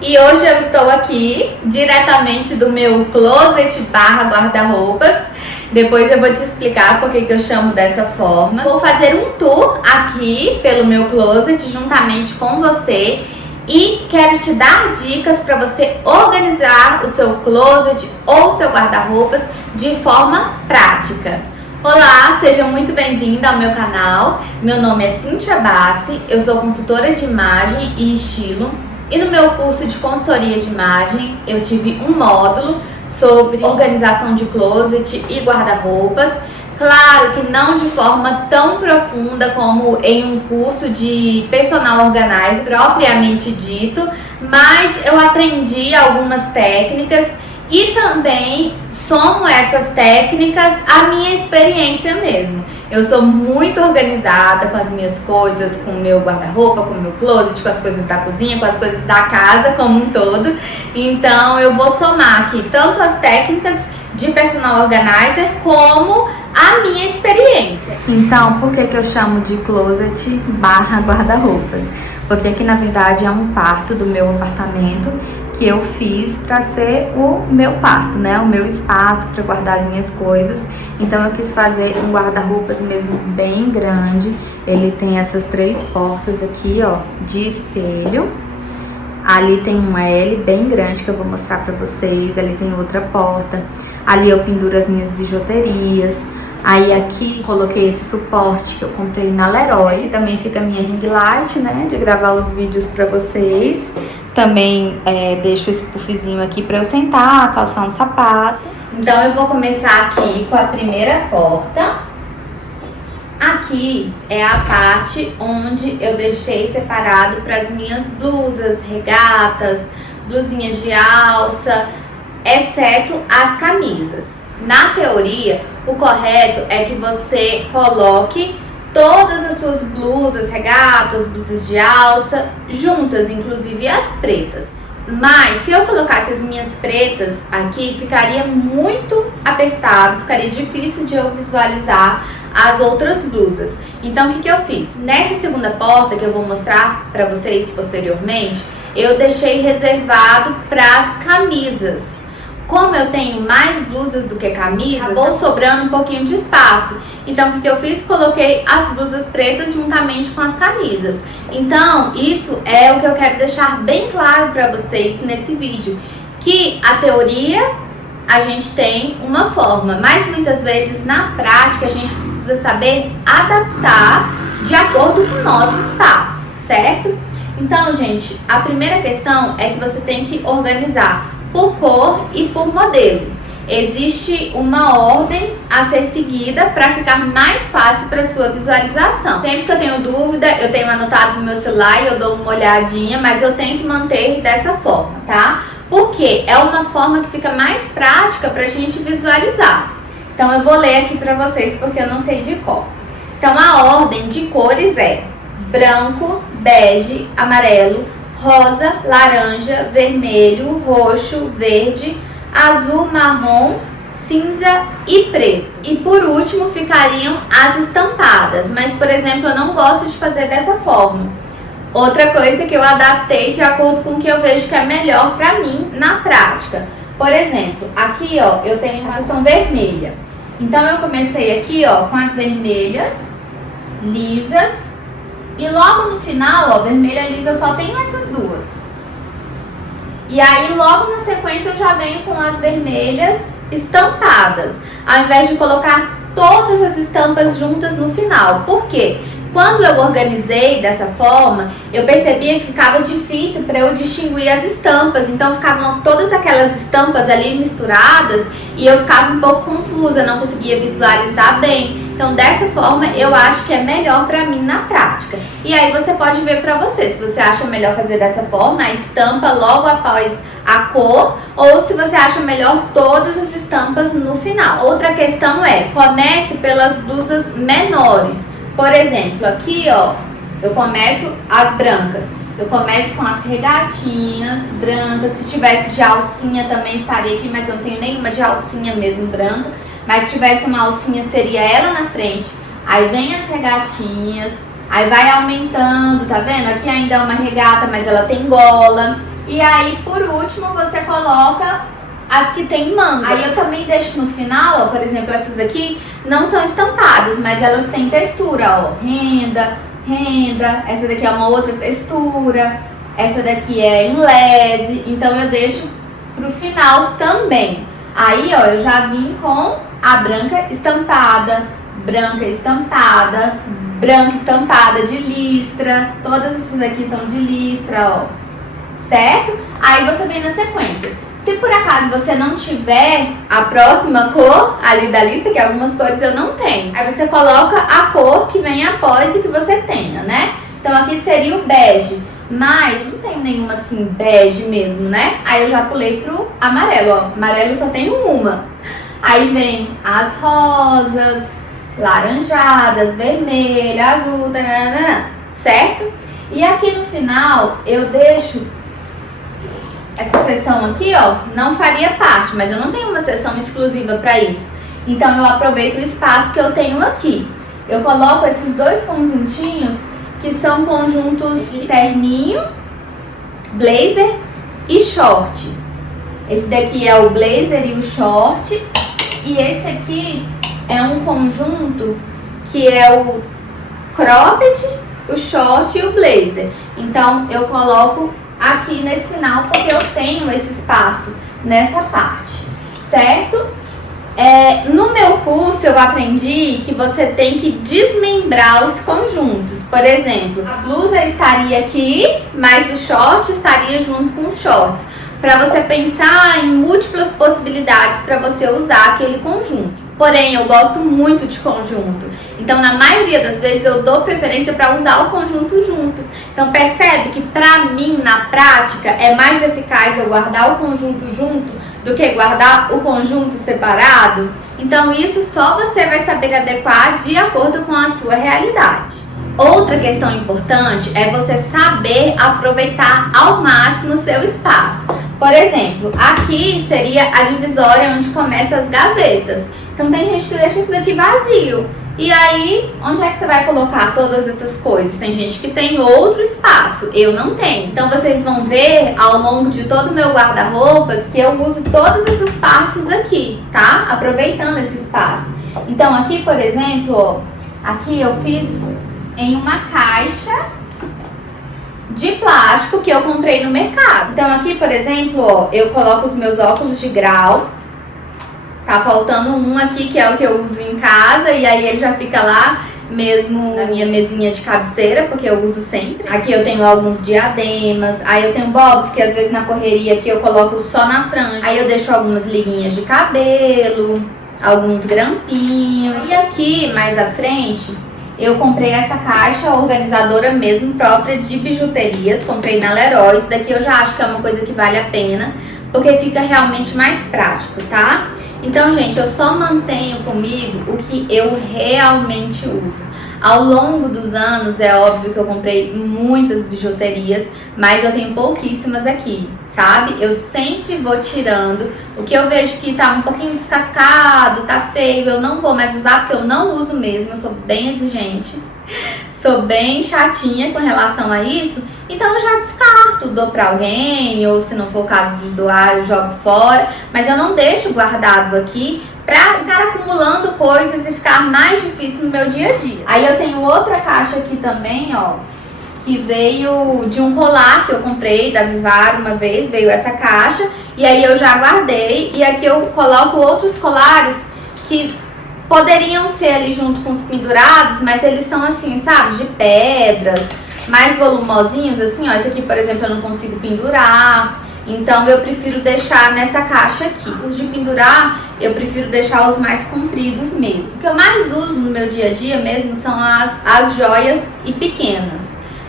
E hoje eu estou aqui diretamente do meu closet barra guarda-roupas. Depois eu vou te explicar por que eu chamo dessa forma. Vou fazer um tour aqui pelo meu closet juntamente com você e quero te dar dicas para você organizar o seu closet ou seu guarda-roupas de forma prática. Olá, seja muito bem-vinda ao meu canal. Meu nome é Cíntia Bassi, eu sou consultora de imagem e estilo e no meu curso de consultoria de imagem eu tive um módulo sobre organização de closet e guarda-roupas. Claro que não de forma tão profunda como em um curso de personal organizer propriamente dito, mas eu aprendi algumas técnicas e também somo essas técnicas à minha experiência mesmo. Eu sou muito organizada com as minhas coisas, com o meu guarda-roupa, com o meu closet, com as coisas da cozinha, com as coisas da casa como um todo. Então eu vou somar aqui tanto as técnicas de personal organizer como a minha experiência. Então, por que eu chamo de closet barra guarda-roupas? Porque aqui na verdade é um quarto do meu apartamento que eu fiz para ser o meu quarto, né? O meu espaço para guardar as minhas coisas. Então eu quis fazer um guarda-roupas mesmo bem grande. Ele tem essas 3 portas aqui, ó, de espelho. Ali tem um L bem grande que eu vou mostrar pra vocês. Ali tem outra porta. Ali eu penduro as minhas bijuterias. Aí aqui coloquei esse suporte que eu comprei na Leroy. E também fica a minha ring light, né? De gravar os vídeos pra vocês. Também deixo esse puffzinho aqui pra eu sentar, calçar um sapato. Então eu vou começar aqui com a primeira porta. Aqui é a parte onde eu deixei separado para as minhas blusas, regatas, blusinhas de alça, exceto as camisas. Na teoria, o correto é que você coloque todas as suas blusas, regatas, blusas de alça juntas, inclusive as pretas. Mas se eu colocasse as minhas pretas aqui, ficaria muito apertado, ficaria difícil de eu visualizar as outras blusas. Então o que eu fiz? Nessa segunda porta que eu vou mostrar para vocês posteriormente, eu deixei reservado para as camisas. Como eu tenho mais blusas do que camisas, acabou sobrando um pouquinho de espaço. Então o que eu fiz? Coloquei as blusas pretas juntamente com as camisas. Então isso é o que eu quero deixar bem claro para vocês nesse vídeo, que a teoria a gente tem uma forma, mas muitas vezes na prática a gente precisa saber adaptar de acordo com o nosso espaço, certo? Então, gente, a primeira questão é que você tem que organizar por cor e por modelo. Existe uma ordem a ser seguida para ficar mais fácil para sua visualização. Sempre que eu tenho dúvida, eu tenho anotado no meu celular e eu dou uma olhadinha, mas eu tento manter dessa forma, tá? Porque é uma forma que fica mais prática para a gente visualizar. Então eu vou ler aqui para vocês porque eu não sei de cor. Então a ordem de cores é branco, bege, amarelo, rosa, laranja, vermelho, roxo, verde, azul, marrom, cinza e preto. E por último ficariam as estampadas, mas por exemplo eu não gosto de fazer dessa forma. Outra coisa que eu adaptei de acordo com o que eu vejo que é melhor pra mim na prática. Por exemplo, aqui ó, eu tenho uma seção vermelha. Então eu comecei aqui ó, com as vermelhas, lisas. E logo no final, ó, vermelha lisa só tenho essas duas. E aí logo na sequência eu já venho com as vermelhas estampadas. Ao invés de colocar todas as estampas juntas no final. Por quê? Quando eu organizei dessa forma, eu percebia que ficava difícil para eu distinguir as estampas. Então ficavam todas aquelas estampas ali misturadas e eu ficava um pouco confusa, não conseguia visualizar bem. Então dessa forma eu acho que é melhor para mim na prática. E aí você pode ver para você, se você acha melhor fazer dessa forma, a estampa logo após a cor, ou se você acha melhor todas as estampas no final. Outra questão é, comece pelas blusas menores. Por exemplo, aqui ó, eu começo as brancas. Eu começo com as regatinhas brancas. Se tivesse de alcinha também estaria aqui, mas eu não tenho nenhuma de alcinha mesmo branca. Mas se tivesse uma alcinha seria ela na frente. Aí vem as regatinhas, aí vai aumentando, tá vendo? Aqui ainda é uma regata, mas ela tem gola. E aí, por último, você coloca as que tem manga. Aí eu também deixo no final, ó, por exemplo, essas aqui não são estampadas, mas elas têm textura, ó, renda, essa daqui é uma outra textura, essa daqui é em lese, então eu deixo pro final também. Aí, ó, eu já vim com a branca estampada de listra, todas essas aqui são de listra, ó, certo? Aí você vem na sequência. Se por acaso você não tiver a próxima cor ali da lista, que algumas cores eu não tenho, aí você coloca a cor que vem após e que você tenha, né? Então aqui seria o bege, mas não tem nenhuma assim bege mesmo, né? Aí eu já pulei pro amarelo, ó. Amarelo eu só tenho uma. Aí vem as rosas, laranjadas, vermelha, azul, tarará, certo? E aqui no final eu deixo essa seção aqui, ó, não faria parte, mas eu não tenho uma seção exclusiva para isso. Então eu aproveito o espaço que eu tenho aqui. Eu coloco esses dois conjuntinhos, que são conjuntos de terninho, blazer e short. Esse daqui é o blazer e o short. E esse aqui é um conjunto que é o cropped, o short e o blazer. Então eu coloco aqui nesse final porque eu tenho esse espaço nessa parte, certo? No meu curso eu aprendi que você tem que desmembrar os conjuntos. Por exemplo, a blusa estaria aqui, mas o short estaria junto com os shorts, para você pensar em múltiplas possibilidades para você usar aquele conjunto. Porém, eu gosto muito de conjunto. Então, na maioria das vezes, eu dou preferência para usar o conjunto junto. Então, percebe que para mim, na prática, é mais eficaz eu guardar o conjunto junto do que guardar o conjunto separado? Então, isso só você vai saber adequar de acordo com a sua realidade. Outra questão importante é você saber aproveitar ao máximo o seu espaço. Por exemplo, aqui seria a divisória onde começam as gavetas. Então tem gente que deixa isso daqui vazio. E aí, onde é que você vai colocar todas essas coisas? Tem gente que tem outro espaço, eu não tenho. Então vocês vão ver ao longo de todo o meu guarda-roupas que eu uso todas essas partes aqui, tá? Aproveitando esse espaço. Então aqui, por exemplo, ó, aqui eu fiz em uma caixa de plástico que eu comprei no mercado. Então aqui, por exemplo, ó, eu coloco os meus óculos de grau. Tá faltando um aqui, que é o que eu uso em casa, e aí ele já fica lá mesmo na minha mesinha de cabeceira, porque eu uso sempre. Aqui eu tenho alguns diademas, aí eu tenho bobs, que às vezes na correria aqui eu coloco só na franja. Aí eu deixo algumas liguinhas de cabelo, alguns grampinhos. E aqui, mais à frente, eu comprei essa caixa organizadora mesmo, própria de bijuterias. Comprei na Leroy, isso daqui eu já acho que é uma coisa que vale a pena, porque fica realmente mais prático, tá? Então, gente, eu só mantenho comigo o que eu realmente uso. Ao longo dos anos, é óbvio que eu comprei muitas bijuterias, mas eu tenho pouquíssimas aqui, sabe? Eu sempre vou tirando o que eu vejo que tá um pouquinho descascado, tá feio, eu não vou mais usar porque eu não uso mesmo, eu sou bem exigente, sou bem chatinha com relação a isso. Então eu já descarto, dou pra alguém, ou se não for o caso de doar, eu jogo fora. Mas eu não deixo guardado aqui pra ficar acumulando coisas e ficar mais difícil no meu dia a dia. Aí eu tenho outra caixa aqui também, ó, que veio de um colar que eu comprei da Vivaro uma vez, veio essa caixa. E aí eu já guardei, e aqui eu coloco outros colares que poderiam ser ali junto com os pendurados, mas eles são assim, sabe, de pedras, mais volumosinhos, assim, ó. Esse aqui, por exemplo, eu não consigo pendurar, então eu prefiro deixar nessa caixa aqui. Os de pendurar, eu prefiro deixar os mais compridos mesmo. O que eu mais uso no meu dia a dia mesmo são as joias e pequenas.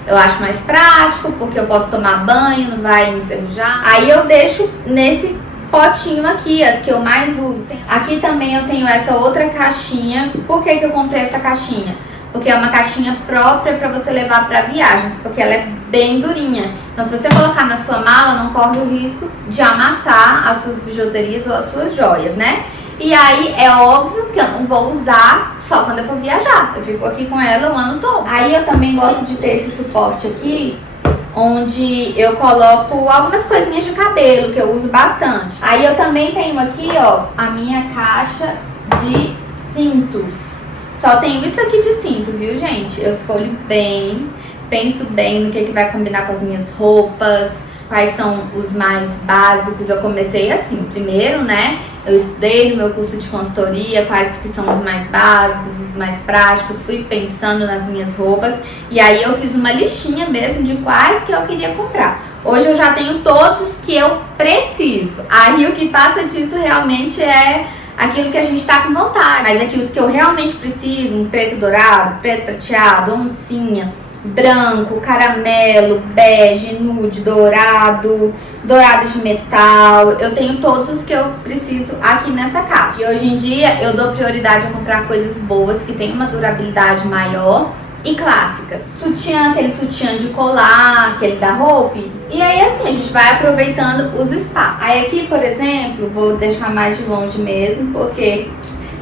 Eu acho mais prático, porque eu posso tomar banho, não vai enferrujar. Aí eu deixo nesse potinho aqui, as que eu mais uso. Aqui também eu tenho essa outra caixinha. Por que eu comprei essa caixinha? Porque é uma caixinha própria para você levar para viagens, porque ela é bem durinha. Então, se você colocar na sua mala, não corre o risco de amassar as suas bijuterias ou as suas joias, né? E aí, é óbvio que eu não vou usar só quando eu for viajar. Eu fico aqui com ela o ano todo. Aí, eu também gosto de ter esse suporte aqui onde eu coloco algumas coisinhas de cabelo que eu uso bastante. Aí eu também tenho aqui, ó, a minha caixa de cintos. Só tenho isso aqui de cinto, viu, gente? Eu escolho bem, penso bem no que vai combinar com as minhas roupas, quais são os mais básicos. Eu comecei assim, primeiro, né? Eu estudei no meu curso de consultoria quais que são os mais básicos, os mais práticos, fui pensando nas minhas roupas e aí eu fiz uma listinha mesmo de quais que eu queria comprar. Hoje eu já tenho todos que eu preciso. Aí o que passa disso realmente é aquilo que a gente tá com vontade. Mas aqui os que eu realmente preciso, um preto dourado, preto prateado, oncinha, branco, caramelo, bege, nude, dourado, dourado de metal. Eu tenho todos os que eu preciso aqui nessa caixa. E hoje em dia eu dou prioridade a comprar coisas boas, que tem uma durabilidade maior e clássicas. Sutiã, aquele sutiã de colar, aquele da Hope. E aí assim, a gente vai aproveitando os espaços. Aí aqui, por exemplo, vou deixar mais de longe mesmo, porque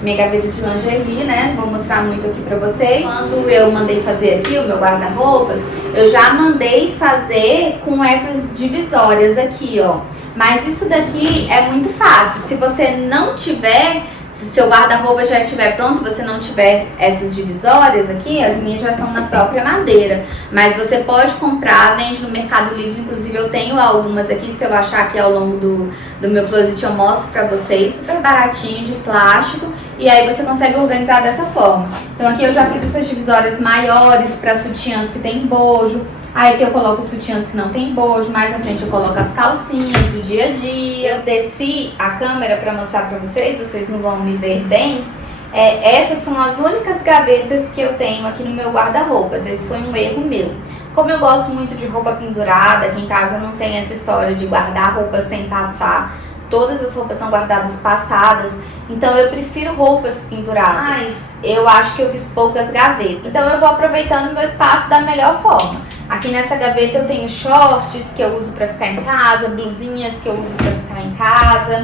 minha gaveta de lingerie, né? Vou mostrar muito aqui pra vocês. Quando eu mandei fazer aqui o meu guarda-roupas, eu já mandei fazer com essas divisórias aqui, ó. Mas isso daqui é muito fácil. Se você não tiver, se o seu guarda-roupa já estiver pronto, você não tiver essas divisórias aqui, as minhas já são na própria madeira. Mas você pode comprar, vende no Mercado Livre. Inclusive eu tenho algumas aqui, se eu achar aqui ao longo do meu closet eu mostro pra vocês. Super baratinho, de plástico. E aí você consegue organizar dessa forma. Então aqui eu já fiz essas divisórias maiores para sutiãs que tem bojo. Aí aqui eu coloco os sutiãs que não tem bojo. Mais à frente eu coloco as calcinhas do dia a dia. Eu desci a câmera para mostrar para vocês não vão me ver bem. Essas são as únicas gavetas que eu tenho aqui no meu guarda-roupas. Esse foi um erro meu. Como eu gosto muito de roupa pendurada, aqui em casa não tem essa história de guardar roupa sem passar. Todas as roupas são guardadas passadas, então eu prefiro roupas penduradas. Mas eu acho que eu fiz poucas gavetas, então eu vou aproveitando o meu espaço da melhor forma. Aqui nessa gaveta eu tenho shorts que eu uso pra ficar em casa, blusinhas que eu uso pra ficar em casa.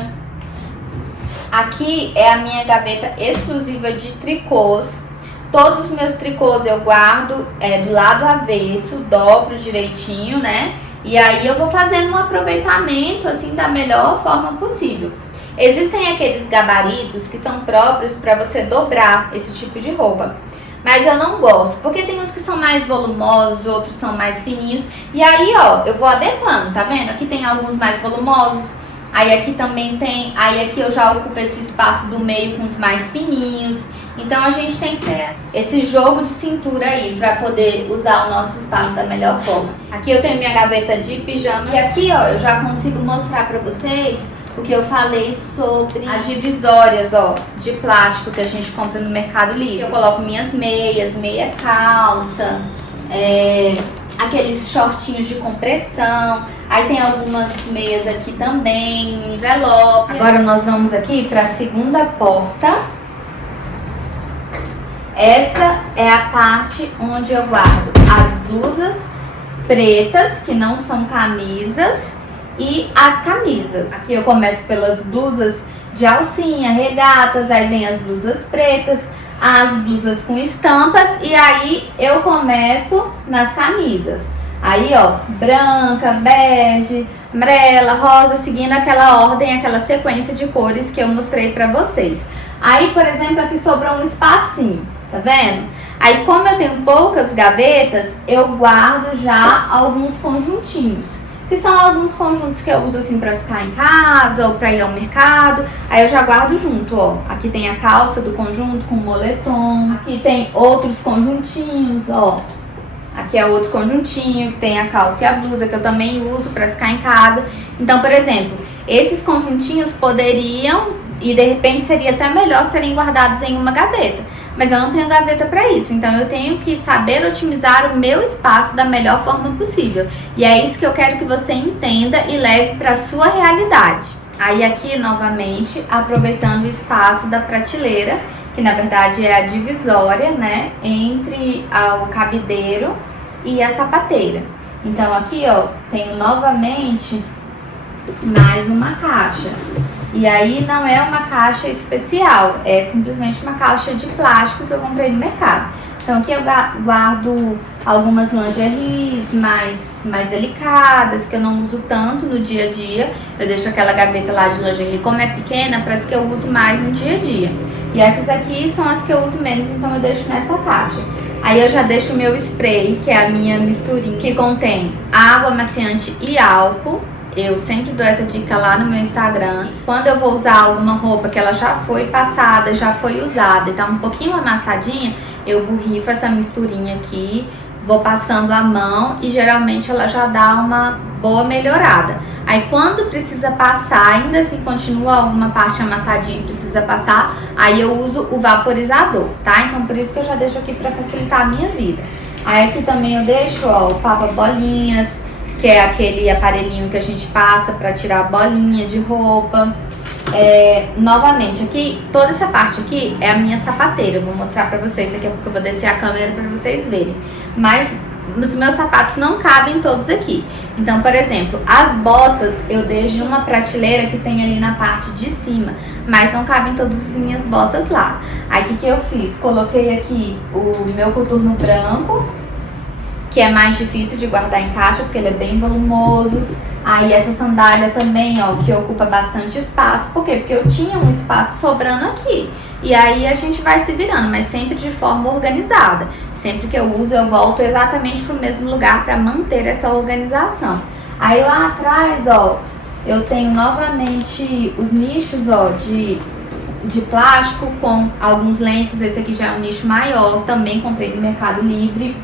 Aqui é a minha gaveta exclusiva de tricôs. Todos os meus tricôs eu guardo do lado avesso, dobro direitinho, né? E aí eu vou fazendo um aproveitamento assim da melhor forma possível. Existem aqueles gabaritos que são próprios para você dobrar esse tipo de roupa. Mas eu não gosto, porque tem uns que são mais volumosos, outros são mais fininhos. E aí, ó, eu vou adequando, tá vendo? Aqui tem alguns mais volumosos, aí aqui também tem, aí aqui eu já ocupo esse espaço do meio com os mais fininhos. Então a gente tem que ter esse jogo de cintura aí pra poder usar o nosso espaço da melhor forma. Aqui eu tenho minha gaveta de pijama e aqui, ó, eu já consigo mostrar pra vocês o que eu falei sobre as divisórias, ó, de plástico que a gente compra no Mercado Livre. Eu coloco minhas meias, meia calça, aqueles shortinhos de compressão. Aí tem algumas meias aqui também, um envelope. Agora nós vamos aqui pra segunda porta. Essa é a parte onde eu guardo as blusas pretas, que não são camisas, e as camisas. Aqui eu começo pelas blusas de alcinha, regatas, aí vem as blusas pretas, as blusas com estampas, e aí eu começo nas camisas. Aí, ó, branca, bege, amarela, rosa, seguindo aquela ordem, aquela sequência de cores que eu mostrei pra vocês. Aí, por exemplo, aqui sobrou um espacinho. Tá vendo? Aí, como eu tenho poucas gavetas, eu guardo já alguns conjuntinhos. Que são alguns conjuntos que eu uso assim pra ficar em casa ou pra ir ao mercado. Aí eu já guardo junto, ó. Aqui tem a calça do conjunto com moletom. Aqui tem outros conjuntinhos, ó. Aqui é outro conjuntinho que tem a calça e a blusa que eu também uso pra ficar em casa. Então, por exemplo, esses conjuntinhos poderiam e de repente seria até melhor serem guardados em uma gaveta. Mas eu não tenho gaveta para isso, então eu tenho que saber otimizar o meu espaço da melhor forma possível. E é isso que eu quero que você entenda e leve para a sua realidade. Aí aqui, novamente, aproveitando o espaço da prateleira, que na verdade é a divisória, né, entre o cabideiro e a sapateira. Então aqui, ó, tenho novamente mais uma caixa. E aí não é uma caixa especial, é simplesmente uma caixa de plástico que eu comprei no mercado. Então aqui eu guardo algumas lingeries mais mais delicadas, que eu não uso tanto no dia a dia. Eu deixo aquela gaveta lá de lingerie, como é pequena, para as que eu uso mais no dia a dia. E essas aqui são as que eu uso menos, então eu deixo nessa caixa. Aí eu já deixo o meu spray, que é a minha misturinha, que contém água amaciante e álcool. Eu sempre dou essa dica lá no meu Instagram. Quando eu vou usar alguma roupa que ela já foi passada, já foi usada e tá um pouquinho amassadinha, eu borrifo essa misturinha aqui, vou passando a mão e geralmente ela já dá uma boa melhorada. Aí quando precisa passar, ainda assim continua alguma parte amassadinha e precisa passar, aí eu uso o vaporizador, tá? Então por isso que eu já deixo aqui pra facilitar a minha vida. Aí aqui também eu deixo, ó, o Papa Bolinhas, que é aquele aparelhinho que a gente passa pra tirar a bolinha de roupa. Novamente, aqui, toda essa parte aqui é a minha sapateira. Eu vou mostrar pra vocês, daqui a pouco eu vou descer a câmera pra vocês verem. Mas os meus sapatos não cabem todos aqui. Então, por exemplo, as botas eu deixo uma prateleira que tem ali na parte de cima, mas não cabem todas as minhas botas lá. Aí o que eu fiz? Coloquei aqui o meu coturno branco, que é mais difícil de guardar em caixa, porque ele é bem volumoso. Aí essa sandália também, ó, que ocupa bastante espaço. Por quê? Porque eu tinha um espaço sobrando aqui. E aí a gente vai se virando, mas sempre de forma organizada. Sempre que eu uso, eu volto exatamente pro mesmo lugar para manter essa organização. Aí lá atrás, ó, eu tenho novamente os nichos, ó, de plástico com alguns lenços. Esse aqui já é um nicho maior, também comprei no Mercado Livre.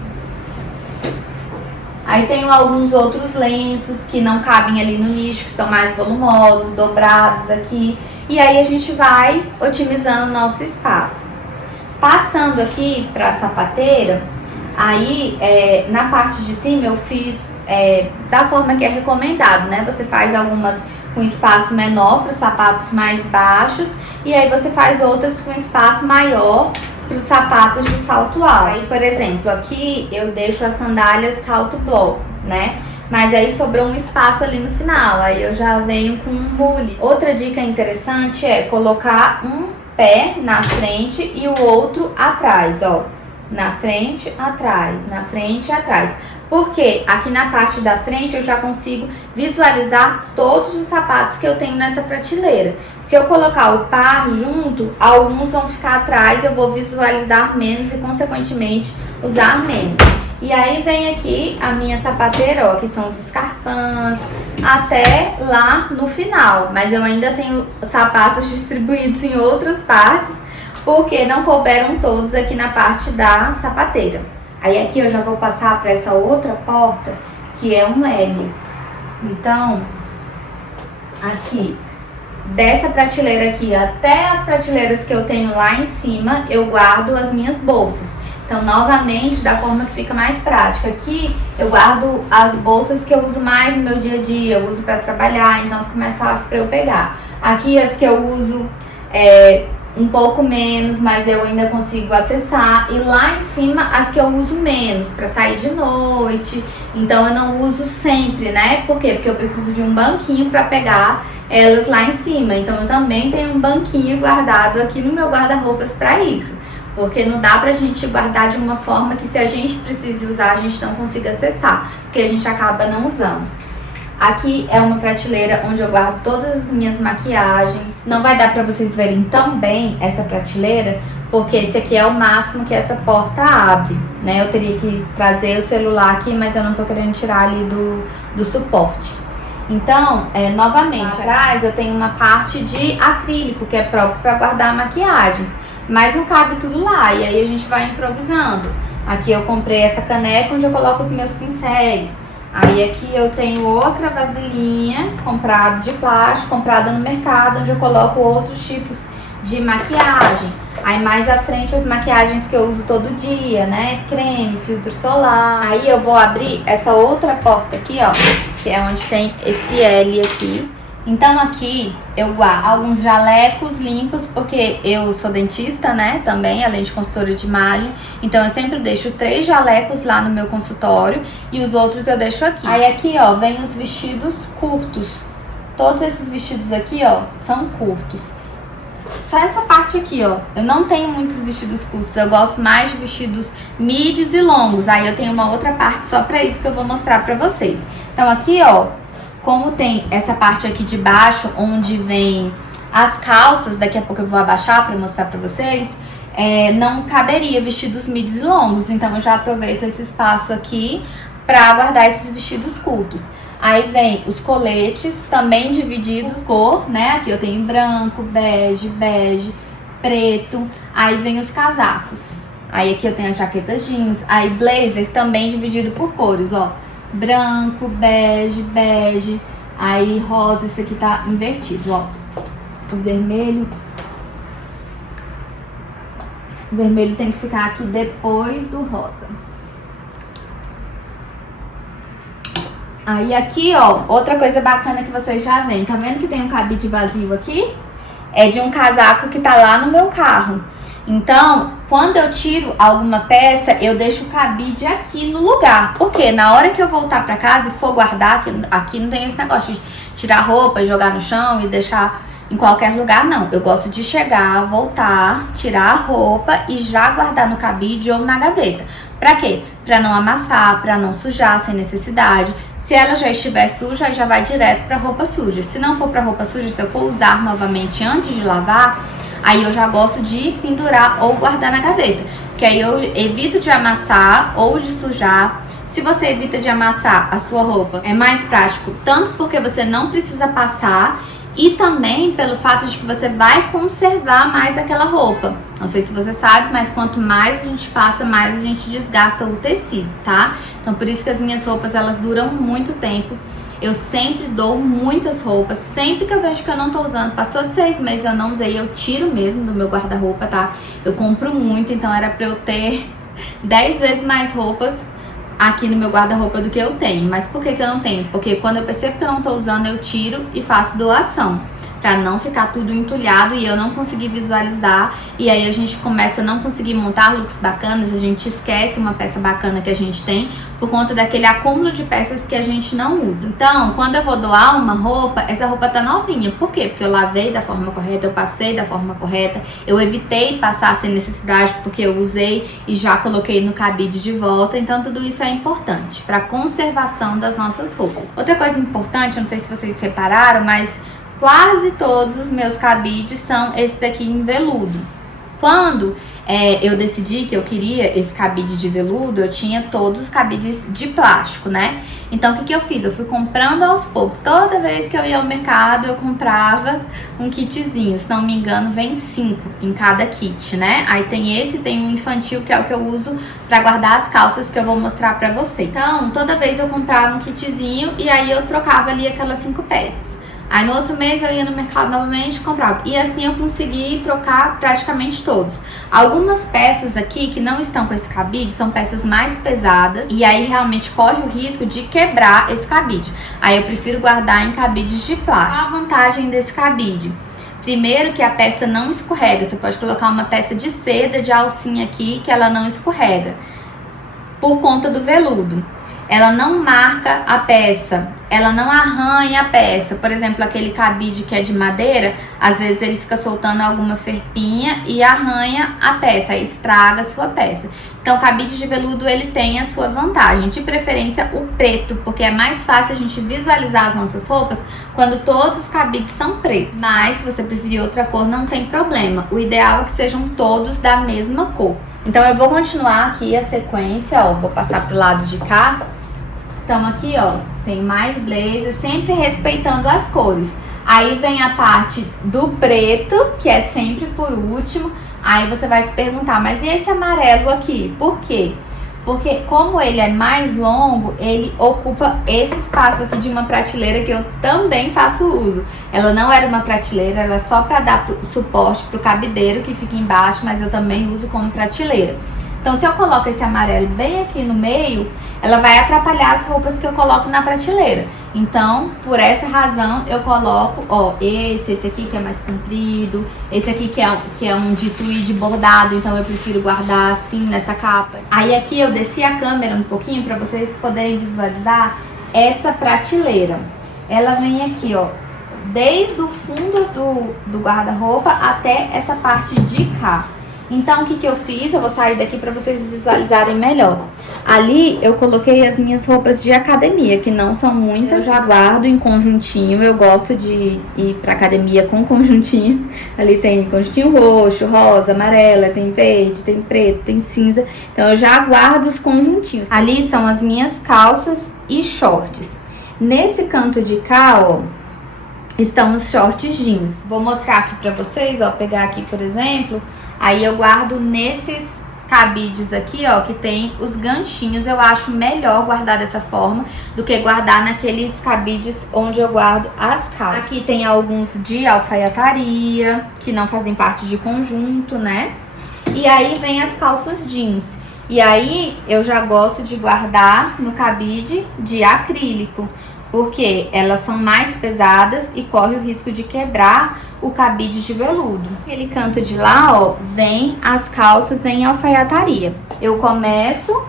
Aí tenho alguns outros lenços que não cabem ali no nicho, que são mais volumosos, dobrados aqui. E aí a gente vai otimizando o nosso espaço. Passando aqui para a sapateira, aí na parte de cima eu fiz da forma que é recomendado, né? Você faz algumas com espaço menor para os sapatos mais baixos e aí você faz outras com espaço maior para os sapatos de salto alto. Aí, por exemplo, aqui eu deixo as sandálias salto bloco, né? Mas aí sobrou um espaço ali no final, aí eu já venho com um mule. Outra dica interessante é colocar um pé na frente e o outro atrás, ó. Na frente, atrás, na frente, atrás. Porque aqui na parte da frente eu já consigo visualizar todos os sapatos que eu tenho nessa prateleira. Se eu colocar o par junto, alguns vão ficar atrás, eu vou visualizar menos e consequentemente usar menos. E aí vem aqui a minha sapateira, ó, que são os escarpãs, até lá no final. Mas eu ainda tenho sapatos distribuídos em outras partes, porque não couberam todos aqui na parte da sapateira. Aí aqui eu já vou passar para essa outra porta, que é um L. Então, aqui, dessa prateleira aqui até as prateleiras que eu tenho lá em cima, eu guardo as minhas bolsas. Então, novamente, da forma que fica mais prática. Aqui, eu guardo as bolsas que eu uso mais no meu dia a dia, eu uso para trabalhar, então fica mais fácil para eu pegar. Aqui, as que eu uso um pouco menos, mas eu ainda consigo acessar. E lá em cima, as que eu uso menos, para sair de noite. Então, eu não uso sempre, né? Por quê? Porque eu preciso de um banquinho para pegar elas lá em cima. Então, eu também tenho um banquinho guardado aqui no meu guarda-roupas para isso. Porque não dá pra gente guardar de uma forma que se a gente precise usar, a gente não consiga acessar, porque a gente acaba não usando. Aqui é uma prateleira onde eu guardo todas as minhas maquiagens. Não vai dar pra vocês verem tão bem essa prateleira, porque esse aqui é o máximo que essa porta abre, né? Eu teria que trazer o celular aqui, mas eu não tô querendo tirar ali do suporte. Então, novamente, atrás eu tenho uma parte de acrílico, que é próprio pra guardar maquiagens. Mas não cabe tudo lá, e aí a gente vai improvisando. Aqui eu comprei essa caneca onde eu coloco os meus pincéis. Aí aqui eu tenho outra vasilhinha comprada de plástico, comprada no mercado, onde eu coloco outros tipos de maquiagem. Aí mais à frente as maquiagens que eu uso todo dia, né? Creme, filtro solar. Aí eu vou abrir essa outra porta aqui, ó, que é onde tem esse L aqui. Então aqui eu guardo alguns jalecos limpos, porque eu sou dentista, né, também, além de consultora de imagem. Então eu sempre deixo 3 jalecos lá no meu consultório e os outros eu deixo aqui. Aí aqui, ó, vem os vestidos curtos. Todos esses vestidos aqui, ó, são curtos. só essa parte aqui, ó. Eu não tenho muitos vestidos curtos, eu gosto mais de vestidos midis e longos. Aí eu tenho uma outra parte só pra isso que eu vou mostrar pra vocês. Então aqui, ó, como tem essa parte aqui de baixo, onde vem as calças, daqui a pouco eu vou abaixar pra mostrar pra vocês, não caberia vestidos midis e longos. Então eu já aproveito esse espaço aqui pra guardar esses vestidos curtos. Aí vem os coletes, também divididos por cor, né? Aqui eu tenho branco, bege, preto. Aí vem os casacos. Aí aqui eu tenho a jaqueta jeans. Aí blazer também dividido por cores, ó. Branco, bege. Aí rosa, esse aqui tá invertido, ó. O vermelho. O vermelho tem que ficar aqui depois do rosa. Aí aqui, ó, outra coisa bacana que vocês já veem. Tá vendo que tem um cabide vazio aqui? É de um casaco que tá lá no meu carro. Então, quando eu tiro alguma peça, eu deixo o cabide aqui no lugar. Porque na hora que eu voltar pra casa e for guardar, aqui não tem esse negócio de tirar roupa, jogar no chão e deixar em qualquer lugar, não. Eu gosto de chegar, voltar, tirar a roupa e já guardar no cabide ou na gaveta. Pra quê? Pra não amassar, pra não sujar sem necessidade. Se ela já estiver suja, aí já vai direto pra roupa suja. Se não for pra roupa suja, se eu for usar novamente antes de lavar, aí eu já gosto de pendurar ou guardar na gaveta. Porque aí eu evito de amassar ou de sujar. Se você evita de amassar a sua roupa, é mais prático, tanto porque você não precisa passar e também pelo fato de que você vai conservar mais aquela roupa. Não sei se você sabe, mas quanto mais a gente passa, mais a gente desgasta o tecido, tá? Então por isso que as minhas roupas, elas duram muito tempo. Eu sempre dou muitas roupas. Sempre que eu vejo que eu não tô usando, passou de 6 meses eu não usei, eu tiro mesmo do meu guarda-roupa, tá? Eu compro muito, então era pra eu ter 10 vezes mais roupas aqui no meu guarda-roupa do que eu tenho. Mas por que que eu não tenho? Porque quando eu percebo que eu não tô usando, eu tiro e faço doação, pra não ficar tudo entulhado e eu não conseguir visualizar. E aí a gente começa a não conseguir montar looks bacanas, a gente esquece uma peça bacana que a gente tem por conta daquele acúmulo de peças que a gente não usa. Então, quando eu vou doar uma roupa, essa roupa tá novinha. Por quê? Porque eu lavei da forma correta, eu passei da forma correta, eu evitei passar sem necessidade porque eu usei e já coloquei no cabide de volta. Então tudo isso é importante para conservação das nossas roupas. Outra coisa importante, eu não sei se vocês repararam, mas quase todos os meus cabides são esses aqui em veludo. Quando eu decidi que eu queria esse cabide de veludo, eu tinha todos os cabides de plástico, né? Então o que eu fiz? Eu fui comprando aos poucos. Toda vez que eu ia ao mercado, eu comprava um kitzinho. Se não me engano, vem 5 em cada kit, né? Aí tem esse, tem um infantil, que é o que eu uso pra guardar as calças que eu vou mostrar pra você. Então, toda vez eu comprava um kitzinho e aí eu trocava ali aquelas 5 peças. Aí no outro mês eu ia no mercado novamente e comprava. E assim eu consegui trocar praticamente todos. Algumas peças aqui que não estão com esse cabide são peças mais pesadas. E aí realmente corre o risco de quebrar esse cabide. Aí eu prefiro guardar em cabides de plástico. Qual a vantagem desse cabide? Primeiro que a peça não escorrega. Você pode colocar uma peça de seda, de alcinha aqui, que ela não escorrega. Por conta do veludo. Ela não marca a peça, ela não arranha a peça. Por exemplo, aquele cabide que é de madeira, às vezes ele fica soltando alguma ferpinha e arranha a peça, estraga a sua peça. Então o cabide de veludo, ele tem a sua vantagem, de preferência o preto, porque é mais fácil a gente visualizar as nossas roupas quando todos os cabides são pretos. Mas se você preferir outra cor, não tem problema. O ideal é que sejam todos da mesma cor. Então eu vou continuar aqui a sequência, ó, vou passar pro lado de cá. Então aqui, ó, tem mais blazer, sempre respeitando as cores. Aí vem a parte do preto, que é sempre por último. Aí você vai se perguntar, mas e esse amarelo aqui? Por quê? Porque como ele é mais longo, ele ocupa esse espaço aqui de uma prateleira que eu também faço uso. Ela não era uma prateleira, era só para dar suporte pro cabideiro que fica embaixo, mas eu também uso como prateleira. Então se eu coloco esse amarelo bem aqui no meio, ela vai atrapalhar as roupas que eu coloco na prateleira. Então, por essa razão, eu coloco, ó, esse aqui que é mais comprido, esse aqui que é um de tweed bordado, então eu prefiro guardar assim nessa capa. Aí aqui eu desci a câmera um pouquinho para vocês poderem visualizar essa prateleira. Ela vem aqui, ó, desde o fundo do guarda-roupa até essa parte de cá. Então, o que eu fiz? Eu vou sair daqui para vocês visualizarem melhor. Ali, eu coloquei as minhas roupas de academia, que não são muitas. Eu já guardo em conjuntinho. Eu gosto de ir pra academia com conjuntinho. Ali tem conjuntinho roxo, rosa, amarela, tem verde, tem preto, tem cinza. Então, eu já guardo os conjuntinhos. Ali são as minhas calças e shorts. Nesse canto de cá, ó, estão os shorts jeans. Vou mostrar aqui pra vocês, ó, pegar aqui, por exemplo. Aí eu guardo nesses cabides aqui, ó, que tem os ganchinhos. Eu acho melhor guardar dessa forma do que guardar naqueles cabides onde eu guardo as calças. Aqui tem alguns de alfaiataria, que não fazem parte de conjunto, né? E aí vem as calças jeans. E aí eu já gosto de guardar no cabide de acrílico, porque elas são mais pesadas e corre o risco de quebrar o cabide de veludo. Aquele canto de lá, ó, vem as calças em alfaiataria. Eu começo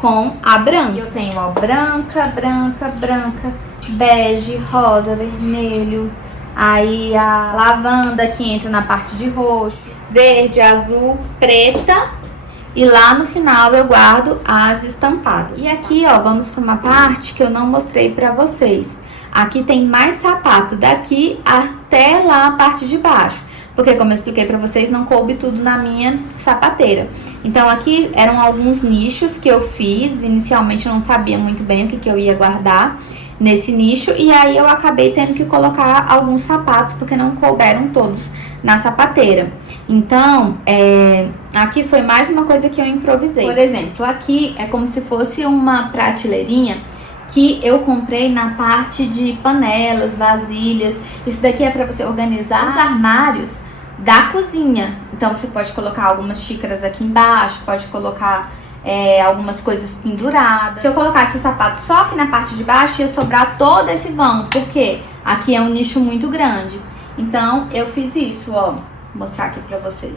com a branca. Eu tenho, ó, branca, branca, branca, bege, rosa, vermelho. Aí a lavanda que entra na parte de roxo, verde, azul, preta. E lá no final eu guardo as estampadas. E aqui, ó, vamos para uma parte que eu não mostrei pra vocês. Aqui tem mais sapato, daqui até lá a parte de baixo. Porque, como eu expliquei pra vocês, não coube tudo na minha sapateira. Então, aqui eram alguns nichos que eu fiz. Inicialmente eu não sabia muito bem o que eu ia guardar nesse nicho. E aí eu acabei tendo que colocar alguns sapatos, porque não couberam todos na sapateira. Então, aqui foi mais uma coisa que eu improvisei. Por exemplo, aqui é como se fosse uma prateleirinha que eu comprei na parte de panelas, vasilhas. Isso daqui é para você organizar os armários da cozinha. Então, você pode colocar algumas xícaras aqui embaixo, pode colocar algumas coisas penduradas. Se eu colocasse o sapato só aqui na parte de baixo, ia sobrar todo esse vão, porque aqui é um nicho muito grande. Então, eu fiz isso, ó. Vou mostrar aqui pra vocês.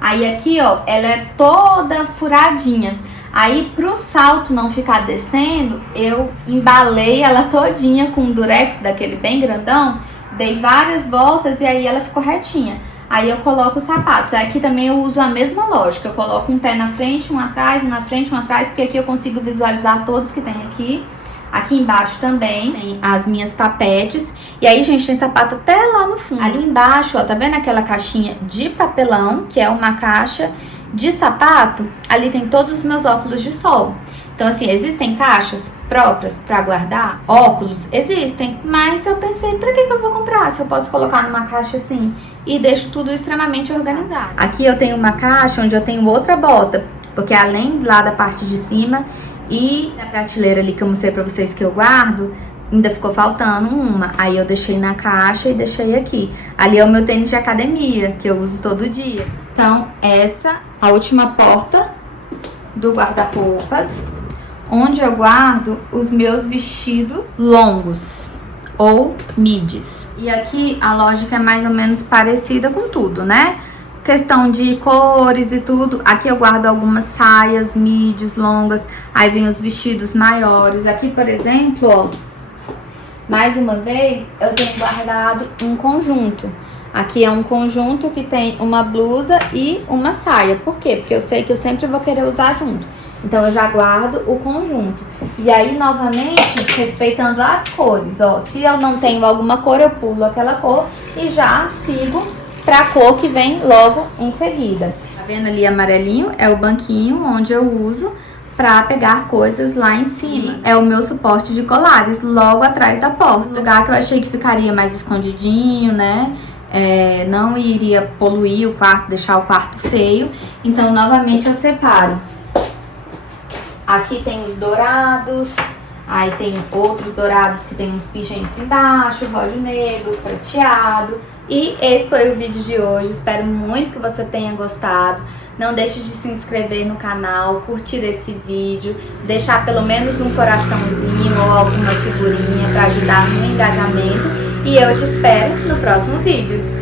Aí aqui, ó, ela é toda furadinha. Aí, pro salto não ficar descendo, eu embalei ela todinha com um durex daquele bem grandão. Dei várias voltas e aí ela ficou retinha. Aí eu coloco os sapatos. Aqui também eu uso a mesma lógica. Eu coloco um pé na frente, um atrás, um na frente, um atrás, porque aqui eu consigo visualizar todos que tem aqui. Aqui embaixo também tem as minhas papetes. E aí, gente, tem sapato até lá no fundo. Ali embaixo, ó, tá vendo aquela caixinha de papelão, que é uma caixa de sapato? Ali tem todos os meus óculos de sol. Então, assim, existem caixas próprias pra guardar óculos? Existem. Mas eu pensei, pra que eu vou comprar se eu posso colocar numa caixa assim? E deixo tudo extremamente organizado. Aqui eu tenho uma caixa onde eu tenho outra bota, porque além lá da parte de cima e da prateleira ali que eu mostrei pra vocês que eu guardo, ainda ficou faltando uma. Aí eu deixei na caixa e deixei aqui. Ali é o meu tênis de academia, que eu uso todo dia. Então, essa, a última porta do guarda-roupas, onde eu guardo os meus vestidos longos ou midis. E aqui a lógica é mais ou menos parecida com tudo, né? Questão de cores e tudo. Aqui eu guardo algumas saias, midis, longas. Aí vem os vestidos maiores. Aqui, por exemplo, ó, mais uma vez, eu tenho guardado um conjunto. Aqui é um conjunto que tem uma blusa e uma saia. Por quê? Porque eu sei que eu sempre vou querer usar junto. Então, eu já guardo o conjunto. E aí, novamente, respeitando as cores, ó. Se eu não tenho alguma cor, eu pulo aquela cor e já sigo pra cor que vem logo em seguida. Tá vendo ali amarelinho? É o banquinho onde eu uso pra pegar coisas lá em cima. É o meu suporte de colares, logo atrás da porta. Lugar que eu achei que ficaria mais escondidinho, né? Não iria poluir o quarto, deixar o quarto feio. Então, novamente, eu separo. Aqui tem os dourados, aí tem outros dourados que tem uns pingentes embaixo, ródio negro, prateado. E esse foi o vídeo de hoje, espero muito que você tenha gostado. Não deixe de se inscrever no canal, curtir esse vídeo, deixar pelo menos um coraçãozinho ou alguma figurinha para ajudar no engajamento. E eu te espero no próximo vídeo.